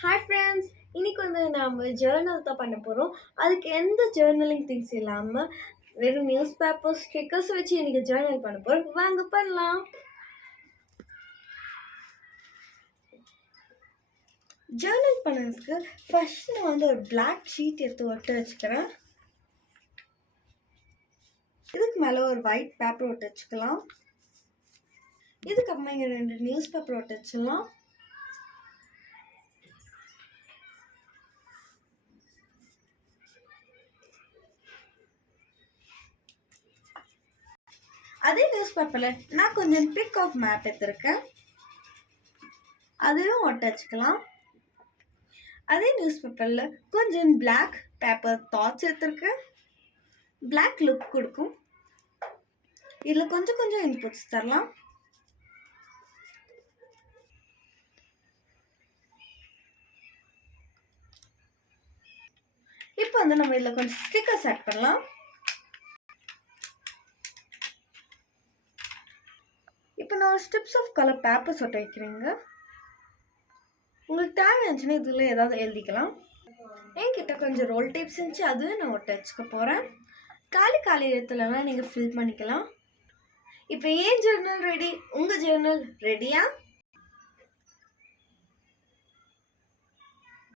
Hi friends, இன்னைக்கு நம்ம Journal தான் பண்ண போகிறோம். அதுக்கு எந்த ஜேர்னலிங் திங்ஸ் இல்லாமல் வெறும் நியூஸ் பேப்பர் ஸ்டிக்கர்ஸ் வச்சு இன்னைக்கு ஜேர்னல் பண்ண போகிறோம். வாங்க பண்ணலாம். ஜேர்னல் பண்ணதுக்கு ஃபர்ஸ்ட் நான் ஒரு பிளாக் ஷீட் எடுத்து ஒட்ட வச்சுக்கிறேன். இதுக்கு மேலே ஒரு ஒயிட் பேப்பர் ஒட்ட வச்சுக்கலாம். இதுக்கப்புறமா இங்கே 2 நியூஸ் பேப்பர் ஒட்ட வச்சுக்கலாம். அதே நியூஸ் பேப்பரில் நான் கொஞ்சம் பிக் ஆஃப் மேப் எடுத்திருக்கேன், அதையும் ஒட்ட வச்சுக்கலாம். அதே நியூஸ் பேப்பரில் கொஞ்சம் பிளாக் பேப்பர் தாட்ஸ் எடுத்திருக்கேன், பிளாக் லுக் கொடுக்கும். இதில் கொஞ்சம் கொஞ்சம் இன்புட்ஸ் தரலாம். இப்போ நம்ம இதில் கொஞ்சம் ஸ்டிக்கர்ஸ் ஆட் பண்ணலாம். இப்போ நான் ஸ்ட்ரிப்ஸ் ஆஃப் கலர் பேப்பர்ஸ் ஒட்ட வைக்கிறேங்க. உங்களுக்கு தேவை இருந்துச்சுன்னா இதில் ஏதாவது எழுதிக்கலாம். என்கிட்ட கொஞ்சம் ரோல் டேப்ஸ் இருந்துச்சு, அதுவும் நான் ஒட்ட வச்சுக்க போகிறேன். காலி இடத்துலலாம் நீங்கள் ஃபில் பண்ணிக்கலாம். இப்போ ஏன் ஜேர்னல் ரெடி? உங்கள் ஜேர்னல் ரெடியா?